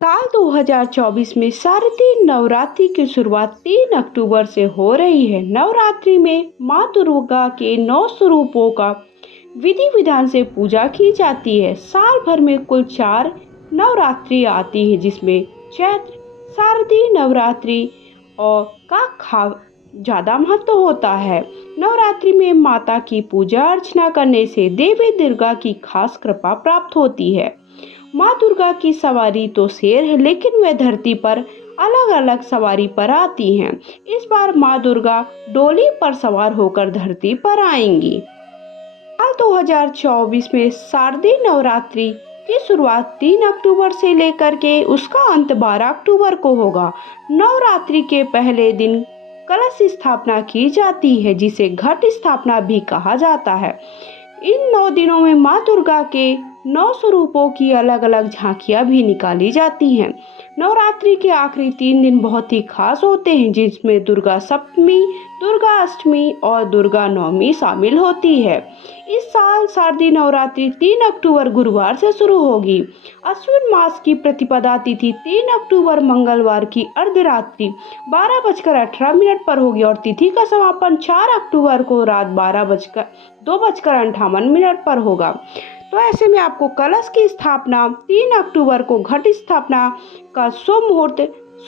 साल 2024 में शारदीय नवरात्रि की शुरुआत 3 अक्टूबर से हो रही है। नवरात्रि में मां दुर्गा के 9 स्वरूपों का विधि विधान से पूजा की जाती है। साल भर में कुल 4 नवरात्रि आती है, जिसमें चैत्र, शारदीय नवरात्रि और का ज्यादा महत्व होता है। नवरात्रि में माता की पूजा अर्चना करने से देवी दुर्गा की खास कृपा प्राप्त होती है। माँ दुर्गा की सवारी तो शेर है, लेकिन वह धरती पर अलग अलग सवारी पर आती हैं। इस बार माँ दुर्गा डोली पर सवार होकर धरती पर आएंगी। साल 2024 में शारदीय नवरात्रि की शुरुआत 3 अक्टूबर से लेकर के उसका अंत 12 अक्टूबर को होगा। नवरात्रि के पहले दिन कलश स्थापना की जाती है, जिसे घट स्थापना भी कहा जाता है। इन 9 दिनों में माँ दुर्गा के 9 स्वरूपों की अलग अलग झांकियां भी निकाली जाती हैं। नवरात्रि के आखिरी 3 दिन बहुत ही खास होते हैं, जिसमें दुर्गा सप्तमी, दुर्गा अष्टमी और दुर्गा नवमी शामिल होती है। इस साल शारदीय नवरात्रि 3 अक्टूबर गुरुवार से शुरू होगी। अश्विन मास की प्रतिपदा तिथि 3 अक्टूबर मंगलवार की अर्धरात्रि 12:18 पर होगी और तिथि का समापन 4 अक्टूबर को रात 2:58 पर होगा। तो ऐसे में आपको कलश की स्थापना 3 अक्टूबर को, घट स्थापना का शुभ मुहूर्त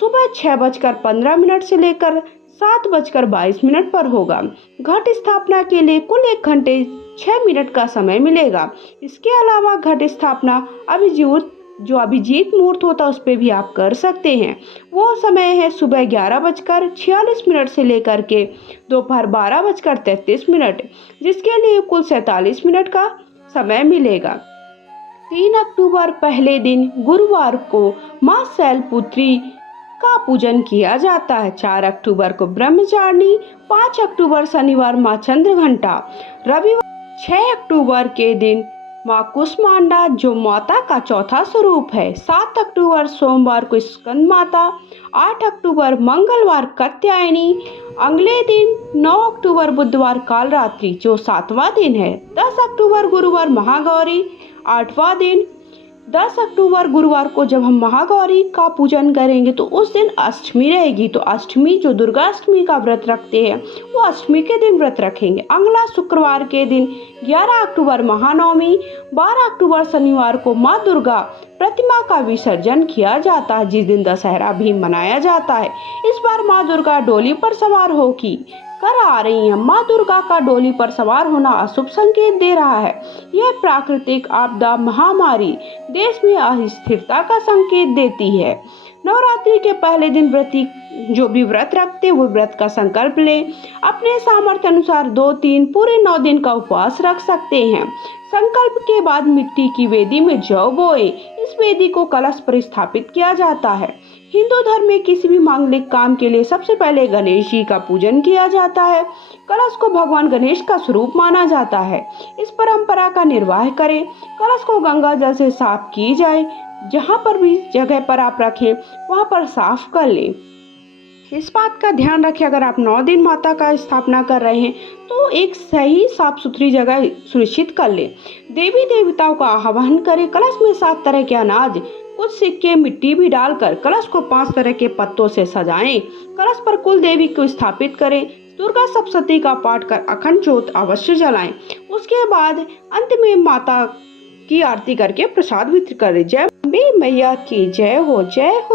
सुबह 6:15 से लेकर 7:22 पर होगा। घट स्थापना के लिए कुल 1 घंटे 6 मिनट का समय मिलेगा। इसके अलावा घट स्थापना अभिजीत मुहूर्त होता है, उस पर भी आप कर सकते हैं। वो समय है सुबह 11:46 से लेकर के दोपहर 12:33, जिसके लिए कुल 47 मिनट का समय मिलेगा। 3 अक्टूबर पहले दिन गुरुवार को मां शैलपुत्री का पूजन किया जाता है। 4 अक्टूबर को ब्रह्मचारिणी, 5 अक्टूबर शनिवार मां चंद्रघंटा, रविवार 6 अक्टूबर के दिन मां कुष्मांडा जो माता का चौथा स्वरूप है। 7 अक्टूबर सोमवार को स्कंद माता, 8 अक्टूबर मंगलवार कात्यायनी, अगले दिन 9 अक्टूबर बुधवार कालरात्रि जो 7वां दिन है। 10 अक्टूबर गुरुवार महागौरी, 8वां दिन। 10 अक्टूबर गुरुवार को जब हम महागौरी का पूजन करेंगे तो उस दिन अष्टमी रहेगी। तो अष्टमी जो दुर्गा अष्टमी का व्रत रखते हैं वो अष्टमी के दिन व्रत रखेंगे। अगला शुक्रवार के दिन 11 अक्टूबर महानवमी, 12 अक्टूबर शनिवार को माँ दुर्गा प्रतिमा का विसर्जन किया जाता है, जिस दिन दशहरा भी मनाया जाता है। इस बार माँ दुर्गा डोली पर सवार कर आ रही हैं। माँ दुर्गा का डोली पर सवार होना अशुभ संकेत दे रहा है। यह प्राकृतिक आपदा, महामारी, देश में अस्थिरता का संकेत देती है। नवरात्रि के पहले दिन व्रती जो भी व्रत रखते हैं वो व्रत का संकल्प ले। अपने सामर्थ्य अनुसार 2-3 पूरे 9 दिन का उपवास रख सकते हैं। संकल्प के बाद मिट्टी की वेदी में जौ बोए। इस वेदी को कलश पर स्थापित किया जाता है। हिंदू धर्म में किसी भी मांगलिक काम के लिए सबसे पहले गणेश जी का पूजन किया जाता है। कलश को भगवान गणेश का स्वरूप माना जाता है। इस परंपरा का निर्वाह करें। कलश को गंगा जल से साफ की जाए। जहाँ पर भी जगह पर आप रखें वहाँ पर साफ कर लें। इस बात का ध्यान रखें, अगर आप 9 दिन माता का स्थापना कर रहे हैं तो एक सही साफ सुथरी जगह सुनिश्चित कर लें। देवी देवताओं का आह्वान करें। कलश में 7 तरह के अनाज, कुछ सिक्के, मिट्टी भी डालकर कलश को 5 तरह के पत्तों से सजाएं। कलश पर कुल देवी को स्थापित करें। दुर्गा सप्तशती का पाठ कर अखंड ज्योत अवश्य जलाएं। उसके बाद अंत में माता की आरती करके प्रसाद वितरित करें। जय अम्बे मैया की जय हो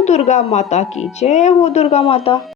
दुर्गा माता की जय हो दुर्गा माता।